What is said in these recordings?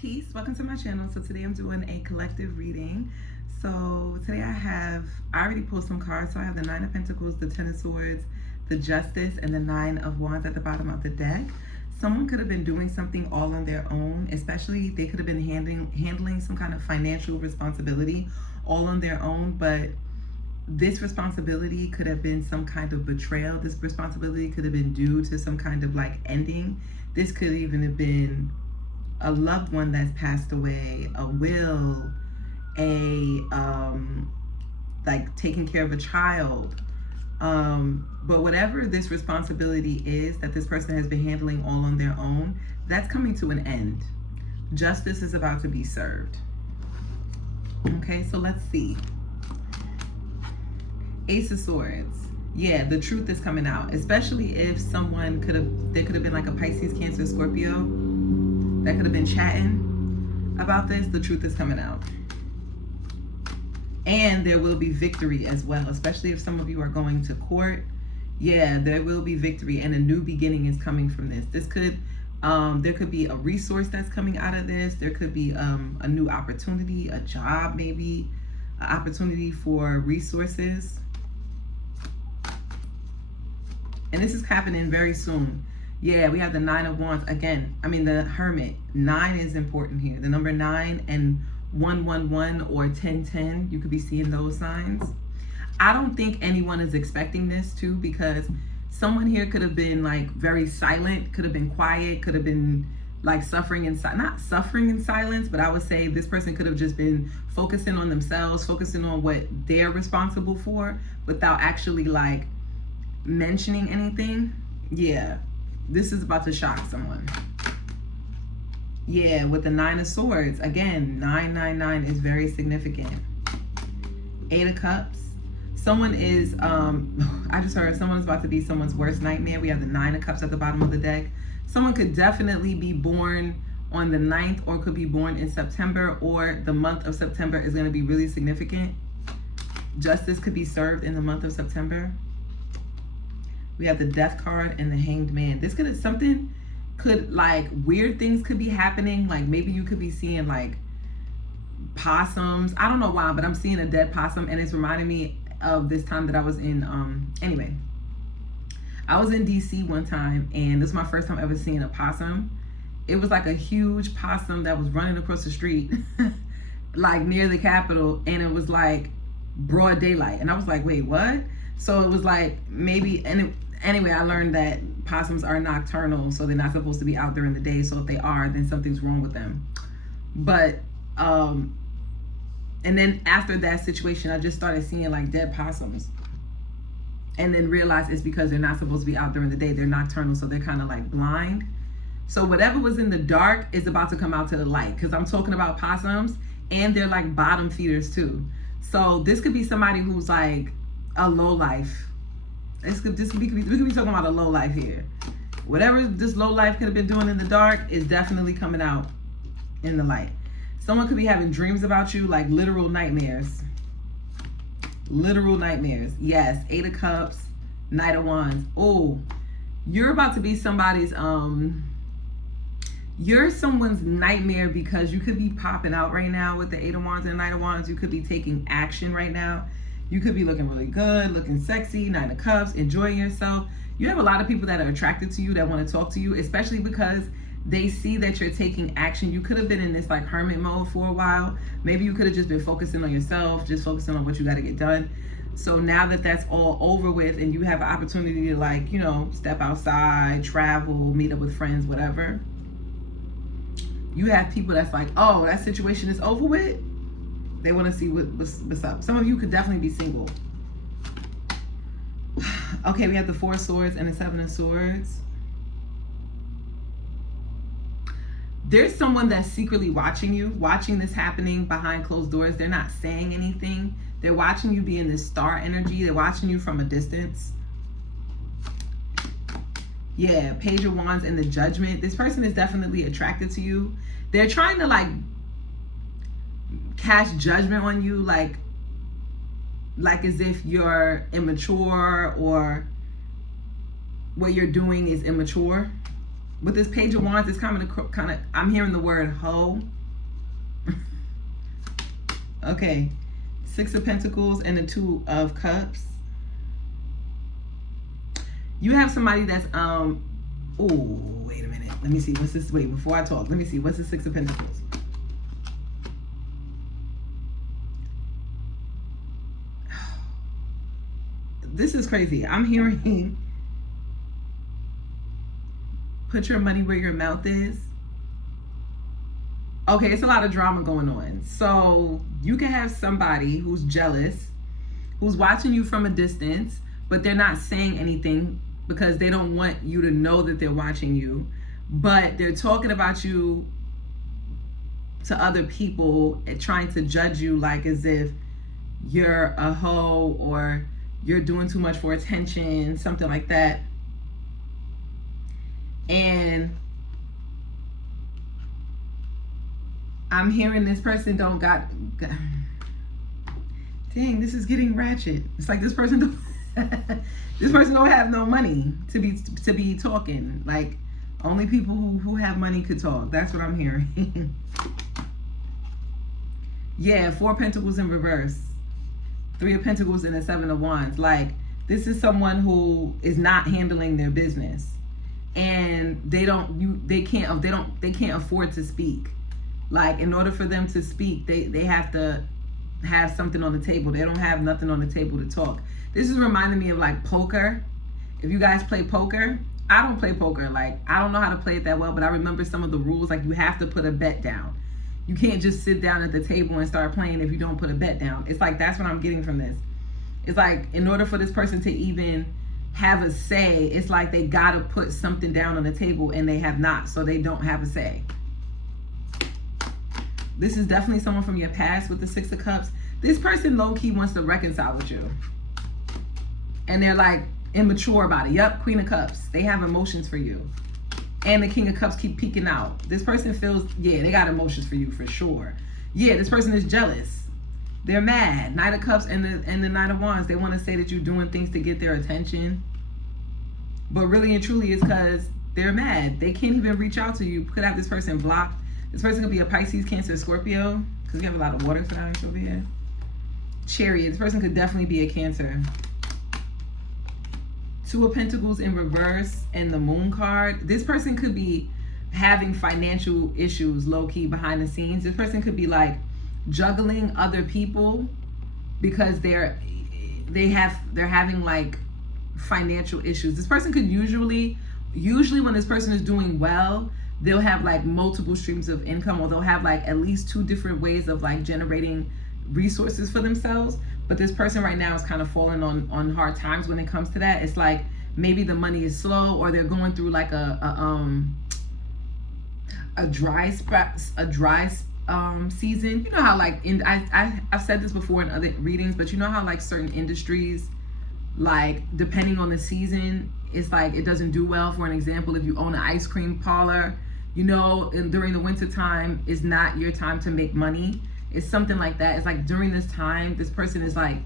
Peace, welcome to my channel. So today I'm doing a collective reading. So today I already pulled some cards. So I have the Nine of Pentacles, the Ten of Swords, the Justice, and the Nine of Wands at the bottom of the deck. Someone could have been doing something all on their own, especially they could have been handling some kind of financial responsibility all on their own, but this responsibility could have been some kind of betrayal. This responsibility could have been due to some kind of like ending. This could even have been a loved one that's passed away, a will, like taking care of a child. But whatever this responsibility is that this person has been handling all on their own, that's coming to an end. Justice is about to be served. Okay, so let's see. Ace of Swords. Yeah, the truth is coming out, especially if someone there could have been like a Pisces, Cancer, Scorpio that could have been chatting about this. The truth is coming out. And there will be victory as well, especially if some of you are going to court. Yeah, there will be victory and a new beginning is coming from this. This could, there could be a resource that's coming out of this. There could be a new opportunity, a job maybe, an opportunity for resources. And this is happening very soon. Yeah, we have the Nine of Wands. Again, I mean, the Hermit. 9 is important here. The number 9 and 111 or 1010. You could be seeing those signs. I don't think anyone is expecting this too, because someone here could have been like very silent, could have been quiet, could have been like suffering in not suffering in silence, but I would say this person could have just been focusing on themselves, focusing on what they're responsible for without actually like mentioning anything. Yeah. This is about to shock someone. Yeah, with the Nine of Swords. Again, 999 is very significant. 8 of Cups. Someone is, I just heard someone's about to be someone's worst nightmare. We have the 9 of Cups at the bottom of the deck. Someone could definitely be born on the 9th or could be born in September, or the month of September is going to be really significant. Justice could be served in the month of September. We have the Death card and the Hanged Man. This could have something, could like weird things could be happening. Like maybe you could be seeing like possums. I don't know why, but I'm seeing a dead possum and it's reminding me of this time that I was in, anyway. I was in DC one time and this is my first time ever seeing a possum. It was like a huge possum that was running across the street, like near the Capitol, and it was like broad daylight. And I was like, wait, what? So it was like maybe, anyway, I learned that possums are nocturnal, so they're not supposed to be out during the day. So if they are, then something's wrong with them. But, and then after that situation, I just started seeing like dead possums. And then realized it's because they're not supposed to be out during the day. They're nocturnal, so they're kind of like blind. So whatever was in the dark is about to come out to the light, because I'm talking about possums and they're like bottom feeders too. So this could be somebody who's like a low life. We could be talking about a low life here. Whatever this low life could have been doing in the dark is definitely coming out in the light. Someone could be having dreams about you, like literal nightmares. Literal nightmares. Yes, 8 of Cups, Knight of Wands. Oh, you're about to be somebody's, you're someone's nightmare, because you could be popping out right now with the 8 of Wands and Knight of Wands. You could be taking action right now. You could be looking really good, looking sexy, 9 of Cups, enjoying yourself. You have a lot of people that are attracted to you, that want to talk to you, especially because they see that you're taking action. You could have been in this like hermit mode for a while. Maybe you could have just been focusing on yourself, just focusing on what you got to get done. So now that that's all over with and you have an opportunity to like, you know, step outside, travel, meet up with friends, whatever. You have people that's like, oh, that situation is over with. They want to see what's up. Some of you could definitely be single. Okay, we have the 4 of Swords and the 7 of Swords. There's someone that's secretly watching you, watching this happening behind closed doors. They're not saying anything. They're watching you be in this star energy. They're watching you from a distance. Yeah, Page of Wands and the Judgment. This person is definitely attracted to you. They're trying to like cast judgment on you, like as if you're immature or what you're doing is immature. With this Page of Wands, it's kind of, I'm hearing the word hoe. Okay. Six of Pentacles and the Two of Cups. You have somebody that's, oh, wait a minute. Let me see. What's this? Wait, before I talk, let me see. What's the Six of Pentacles? This is crazy. I'm hearing, put your money where your mouth is. Okay, it's a lot of drama going on. So you can have somebody who's jealous, who's watching you from a distance, but they're not saying anything because they don't want you to know that they're watching you. But they're talking about you to other people and trying to judge you like as if you're a hoe or you're doing too much for attention, something like that. And I'm hearing this person don't got dang, this is getting ratchet. It's like this person don't this person don't have no money to be talking. Like only people who have money could talk. That's what I'm hearing. Yeah, Four of Pentacles in reverse. Three of Pentacles and the Seven of Wands. Like this is someone who is not handling their business. And they can't afford to speak. Like in order for them to speak, they have to have something on the table. They don't have nothing on the table to talk. This is reminding me of like poker. If you guys play poker, I don't play poker. Like I don't know how to play it that well, but I remember some of the rules. Like you have to put a bet down. You can't just sit down at the table and start playing if you don't put a bet down. It's like that's what I'm getting from this. It's like in order for this person to even have a say, it's like they gotta put something down on the table and they have not, so they don't have a say. This is definitely someone from your past with the Six of Cups. This person low-key wants to reconcile with you. And they're like immature about it. Yep, Queen of Cups. They have emotions for you. And the King of Cups keep peeking out. This person feels, yeah, they got emotions for you for sure. Yeah, this person is jealous. They're mad. Knight of Cups and the Knight of Wands. They want to say that you're doing things to get their attention. But really and truly it's because they're mad. They can't even reach out to you. Could have this person blocked. This person could be a Pisces, Cancer, Scorpio. Because we have a lot of water signs over here. Chariot. This person could definitely be a Cancer. Two of Pentacles in reverse and the Moon card. This person could be having financial issues low-key behind the scenes. This person could be like juggling other people because they're having like financial issues. This person could usually when this person is doing well, they'll have like multiple streams of income, or they'll have like at least two different ways of like generating resources for themselves. But this person right now is kind of falling on hard times when it comes to that. It's like maybe the money is slow, or they're going through like a dry season. You know how like I've said this before in other readings, but you know how like certain industries, like depending on the season, it's like it doesn't do well. For an example, if you own an ice cream parlor, you know, and during the winter time is not your time to make money. It's something like that. It's like during this time, this person is like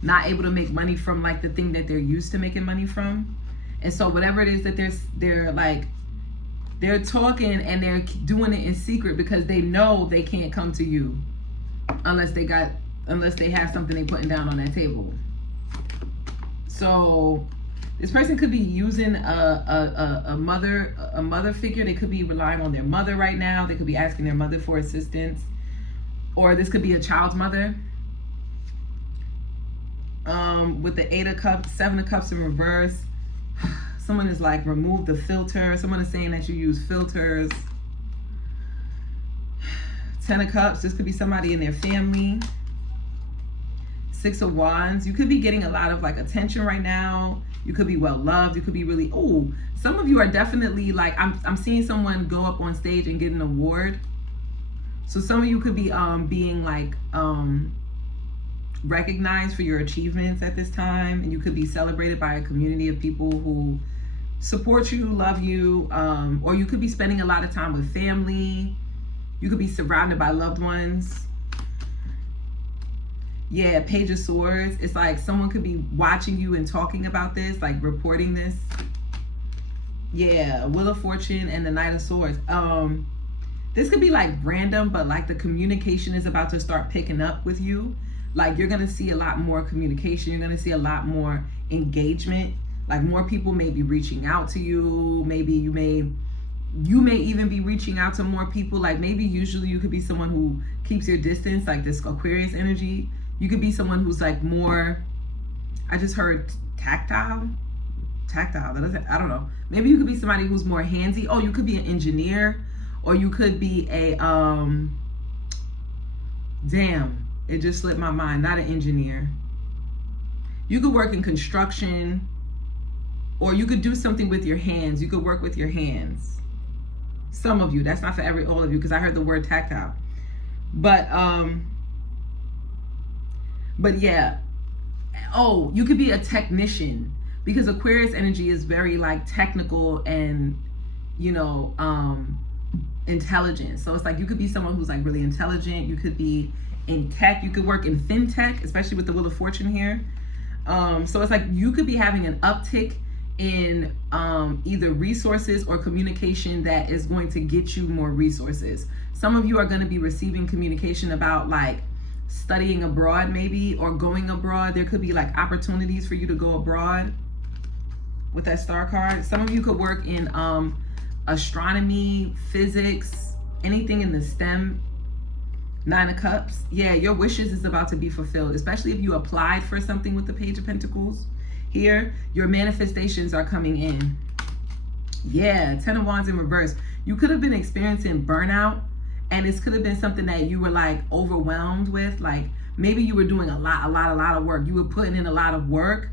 not able to make money from like the thing that they're used to making money from. And so whatever it is that they're talking and they're doing it in secret because they know they can't come to you unless they have something they putting down on that table. So this person could be using a mother figure. They could be relying on their mother right now. They could be asking their mother for assistance. Or this could be a child's mother. With the Eight of Cups, Seven of Cups in reverse. Someone is like, remove the filter. Someone is saying that you use filters. Ten of Cups, this could be somebody in their family. Six of Wands, you could be getting a lot of like attention right now. You could be well loved. You could be really, some of you are definitely like, I'm seeing someone go up on stage and get an award. So some of you could be being like recognized for your achievements at this time, and you could be celebrated by a community of people who support you, love you, or you could be spending a lot of time with family. You could be surrounded by loved ones. Yeah, Page of Swords. It's like someone could be watching you and talking about this, like reporting this. Yeah, Wheel of Fortune and the Knight of Swords. This could be like random, but like the communication is about to start picking up with you. Like you're gonna see a lot more communication. You're gonna see a lot more engagement. Like more people may be reaching out to you. Maybe you may even be reaching out to more people. Like maybe usually you could be someone who keeps your distance, like this Aquarius energy. You could be someone who's like more, I just heard tactile. That doesn't, I don't know. Maybe you could be somebody who's more handsy. Oh, you could be an engineer, or you could be a damn, it just slipped my mind. Not an engineer. You could work in construction, or you could do something with your hands. You could work with your hands. Some of you. That's not for all of you, because I heard the word tactile. But yeah. Oh, you could be a technician, because Aquarius energy is very like technical and, you know, intelligent. So it's like you could be someone who's like really intelligent. You could be in tech. You could work in fintech, especially with the Wheel of Fortune here. So it's like you could be having an uptick in either resources or communication that is going to get you more resources. Some of you are going to be receiving communication about like studying abroad maybe, or going abroad. There could be like opportunities for you to go abroad with that star card. Some of you could work in astronomy, physics, anything in the STEM. Nine of Cups. Yeah, your wishes is about to be fulfilled, especially if you applied for something with the Page of Pentacles here. Your manifestations are coming in. Yeah, Ten of Wands in reverse. You could have been experiencing burnout, and this could have been something that you were like overwhelmed with. Like maybe you were doing a lot of work. You were putting in a lot of work.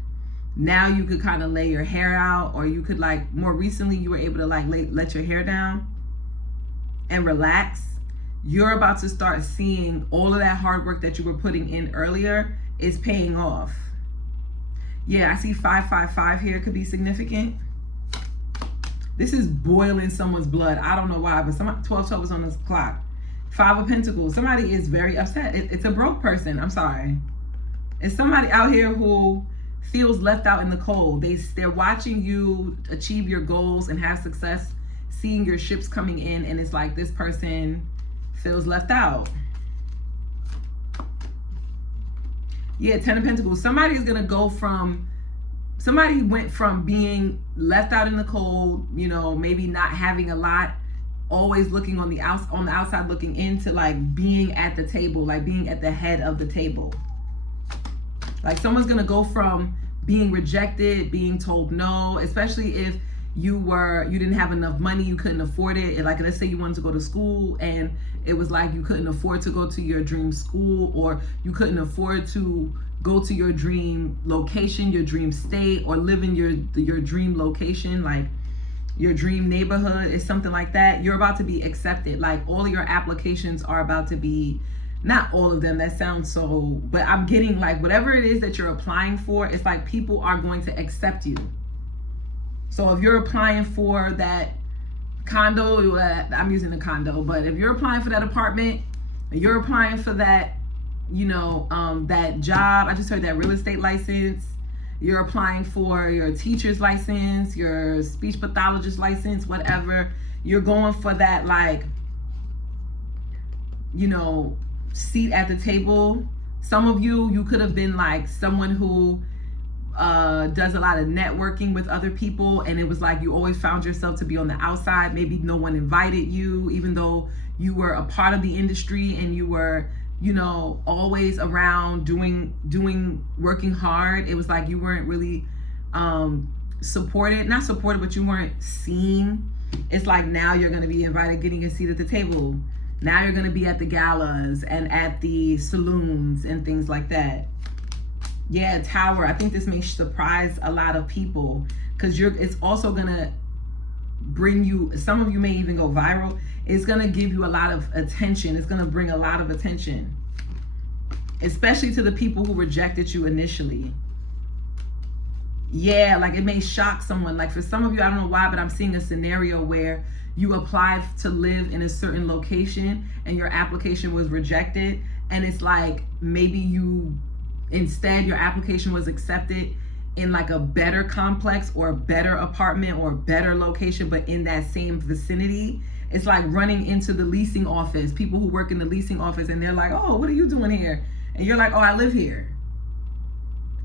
Now you could kind of lay your hair out, or you could like more recently you were able to like let your hair down and relax. You're about to start seeing all of that hard work that you were putting in earlier is paying off. Yeah, I see 555 here. Could be significant. This is boiling someone's blood. I don't know why, but 12 was on this clock. 5 of Pentacles. Somebody is very upset. It's a broke person. I'm sorry. It's somebody out here who feels left out in the cold. They're watching you achieve your goals and have success, seeing your ships coming in, and it's like this person feels left out. Yeah, 10 of Pentacles. Somebody is gonna go from, somebody went from being left out in the cold, you know, maybe not having a lot, always looking on the outside looking in, to like being at the table, like being at the head of the table. Like someone's gonna go from being rejected, being told no, especially if you didn't have enough money, you couldn't afford it. Like let's say you wanted to go to school and it was like you couldn't afford to go to your dream school, or you couldn't afford to go to your dream location, your dream state, or live in your dream location, like your dream neighborhood is something like that. You're about to be accepted. Like all of your applications are about to be, not all of them, that sounds so, but I'm getting like whatever it is that you're applying for, it's like people are going to accept you. So if you're applying for that condo, I'm using a condo, but if you're applying for that apartment, and you're applying for that, you know, that job, I just heard that real estate license, you're applying for your teacher's license, your speech pathologist license, whatever, you're going for that, like, you know, seat at the table. Some of you could have been like someone who does a lot of networking with other people, and it was like you always found yourself to be on the outside. Maybe no one invited you, even though you were a part of the industry and you were, you know, always around working hard. It was like you weren't really not supported, but you weren't seen. It's like now you're going to be invited, getting a seat at the table. Now you're going to be at the galas and at the saloons and things like that. Yeah, Tower. I think this may surprise a lot of people, because it's also going to bring you, some of you may even go viral. It's going to give you a lot of attention. It's going to bring a lot of attention, especially to the people who rejected you initially. Yeah, like it may shock someone. Like for some of you, I don't know why, but I'm seeing a scenario where you applied to live in a certain location and your application was rejected. And it's like maybe instead your application was accepted in like a better complex or a better apartment or a better location, but in that same vicinity. It's like running into the leasing office, people who work in the leasing office, and they're like, oh, what are you doing here? And you're like, oh, I live here.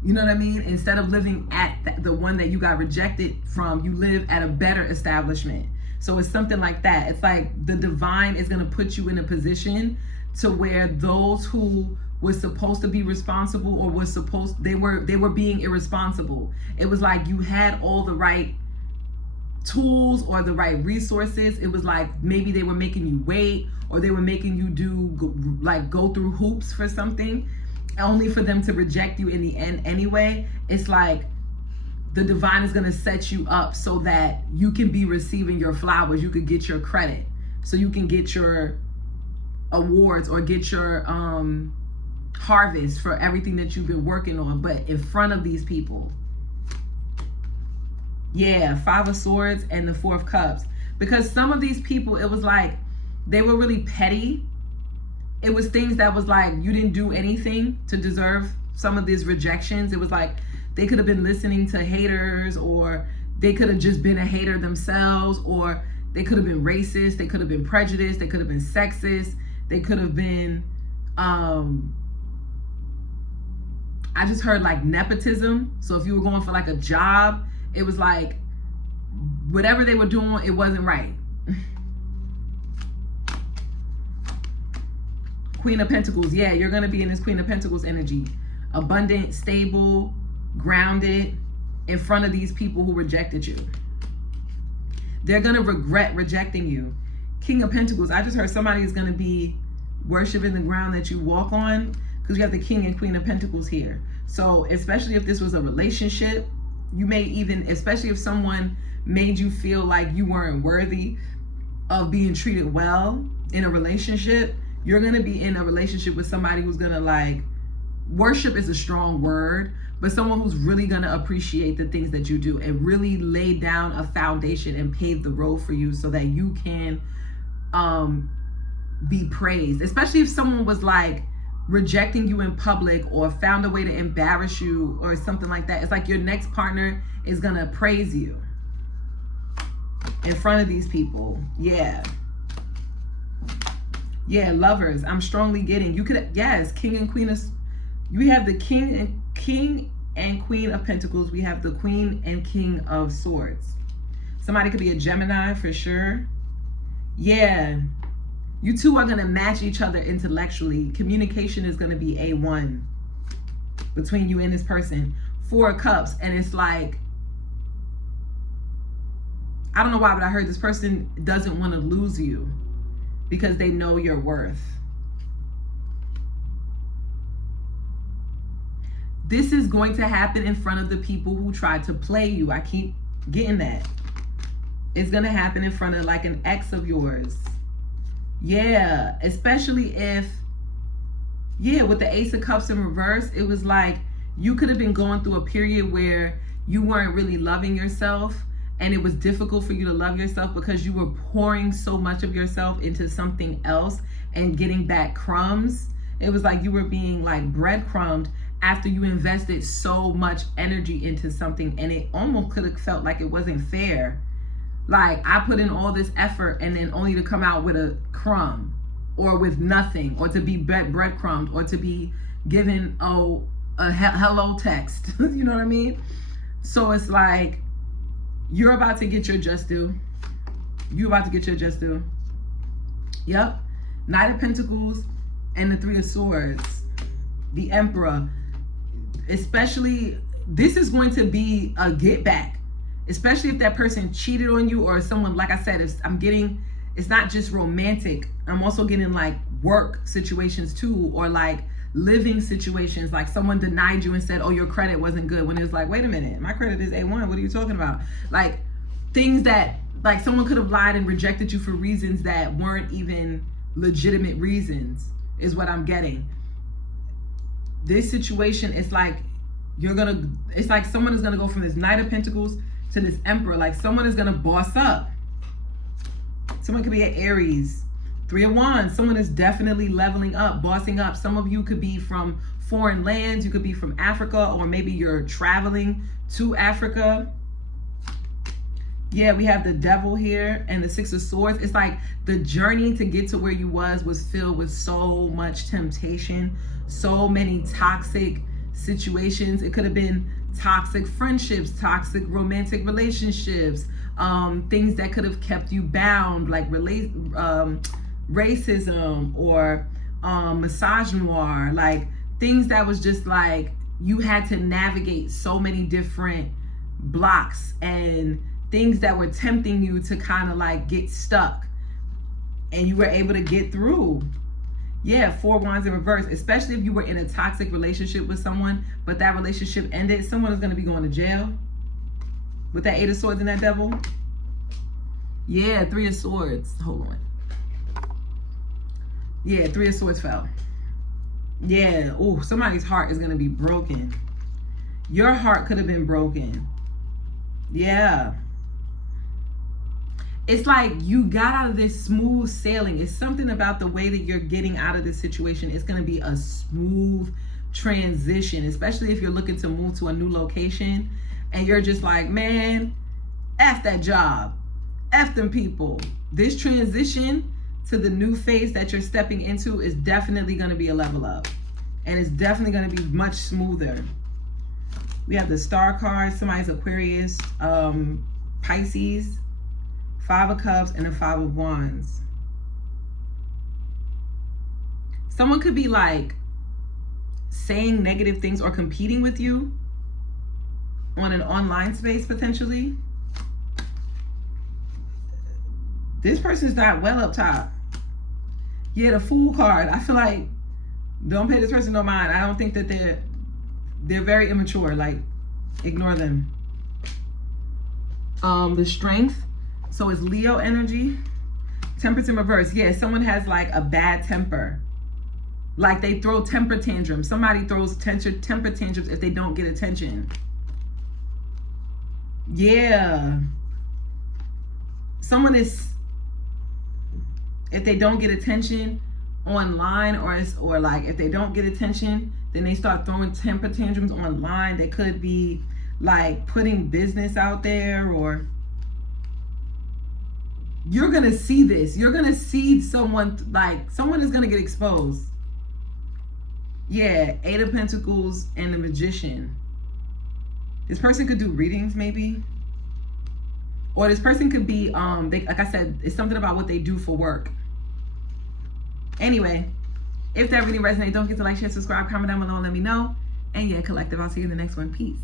You know what I mean? Instead of living at the one that you got rejected from, you live at a better establishment. So it's something like that. It's like the divine is going to put you in a position to where those who were supposed to be responsible or they were being irresponsible. It was like you had all the right tools or the right resources. It was like maybe they were making you wait, or they were making you go through hoops for something, only for them to reject you in the end anyway. It's like the divine is going to set you up so that you can be receiving your flowers, you could get your credit, so you can get your awards or get your harvest for everything that you've been working on, but in front of these people. Yeah, 5 of Swords and the 4 of Cups. Because some of these people, it was like they were really petty. It was things that was like you didn't do anything to deserve some of these rejections. It was like they could have been listening to haters, or they could have just been a hater themselves, or they could have been racist, they could have been prejudiced, they could have been sexist, they could have been I just heard like nepotism. So if you were going for like a job, it was like whatever they were doing, it wasn't right. Queen of Pentacles. Yeah, you're going to be in this Queen of Pentacles energy. Abundant, stable, grounded, in front of these people who rejected you. They're going to regret rejecting you. King of Pentacles. I just heard somebody is going to be worshiping the ground that you walk on, because you have the King and Queen of Pentacles here. So especially if this was a relationship, you may even, especially if someone made you feel like you weren't worthy of being treated well in a relationship, you're going to be in a relationship with somebody who's going to, like, worship is a strong word, but someone who's really going to appreciate the things that you do and really lay down a foundation and pave the road for you so that you can be praised. Especially if someone was like rejecting you in public or found a way to embarrass you or something like that. It's like your next partner is going to praise you in front of these people. Yeah. Yeah, lovers. I'm strongly getting, you could, yes, King and Queen of, we have the King and Queen of Pentacles. We have the Queen and King of Swords. Somebody could be a Gemini for sure. Yeah. You two are going to match each other intellectually. Communication is going to be A1 between you and this person. 4 of Cups. And it's like, I don't know why, but I heard this person doesn't want to lose you because they know your worth. This is going to happen in front of the people who tried to play you. I keep getting that. It's going to happen in front of like an ex of yours. Yeah, especially if, yeah, with the Ace of Cups in reverse, it was like you could have been going through a period where you weren't really loving yourself, and it was difficult for you to love yourself because you were pouring so much of yourself into something else and getting back crumbs. It was like you were being like breadcrumbed after you invested so much energy into something, and it almost could have felt like it wasn't fair. Like, I put in all this effort and then only to come out with a crumb or with nothing, or to be breadcrumbed, or to be given a hello text. You know what I mean? So it's like, you're about to get your just due. You're about to get your just due. Yep. Knight of Pentacles and the 3 of Swords. The Emperor. Especially, this is going to be a get back. Especially if that person cheated on you, or someone, like I said, I'm getting, it's not just romantic. I'm also getting like work situations too, or like living situations. Like someone denied you and said, oh, your credit wasn't good, when it was like, wait a minute, my credit is A1. What are you talking about? Like things that, like someone could have lied and rejected you for reasons that weren't even legitimate reasons, is what I'm getting. This situation is like, it's like someone is gonna go from this Knight of Pentacles to this Emperor. Like someone is gonna boss up. Someone could be an Aries. 3 of Wands. Someone is definitely leveling up, bossing up. Some of you could be from foreign lands. You could be from Africa, or maybe you're traveling to Africa. Yeah, we have the devil here and the Six of Swords. It's like the journey to get to where you was filled with so much temptation, so many toxic situations. It could have been toxic friendships, toxic romantic relationships, things that could have kept you bound, like racism or misogynoir, like things that was just like you had to navigate so many different blocks and things that were tempting you to kind of like get stuck, and you were able to get through. Yeah, 4 Wands in reverse, especially if you were in a toxic relationship with someone, but that relationship ended. Someone is going to be going to jail with that 8 of Swords and that devil. Yeah, 3 of Swords. Hold on. Yeah, 3 of Swords fell. Yeah, oh, somebody's heart is going to be broken. Your heart could have been broken. Yeah. It's like you got out of this smooth sailing. It's something about the way that you're getting out of this situation. It's going to be a smooth transition, especially if you're looking to move to a new location and you're just like, man, F that job, F them people. This transition to the new phase that you're stepping into is definitely going to be a level up, and it's definitely going to be much smoother. We have the Star card. Somebody's Aquarius, Pisces, 5 of Cups, and a 5 of Wands. Someone could be like saying negative things or competing with you on an online space potentially. This person's not well up top. Yeah, the Fool card. I feel like don't pay this person no mind. I don't think that they're very immature. Like, ignore them. The Strength. So it's Leo energy. Temperance in reverse. Yeah, someone has like a bad temper. Like they throw temper tantrums. Somebody throws temper tantrums if they don't get attention. Yeah. Someone is, if they don't get attention online, or like if they don't get attention, then they start throwing temper tantrums online. They could be like putting business out there, or you're gonna see this. You're gonna see someone, like someone is gonna get exposed. Yeah, 8 of Pentacles and the Magician. This person could do readings maybe. Or this person could be, like I said, it's something about what they do for work. Anyway, if that really resonates, don't forget to like, share, subscribe, comment down below, and let me know. And yeah, collective, I'll see you in the next one. Peace.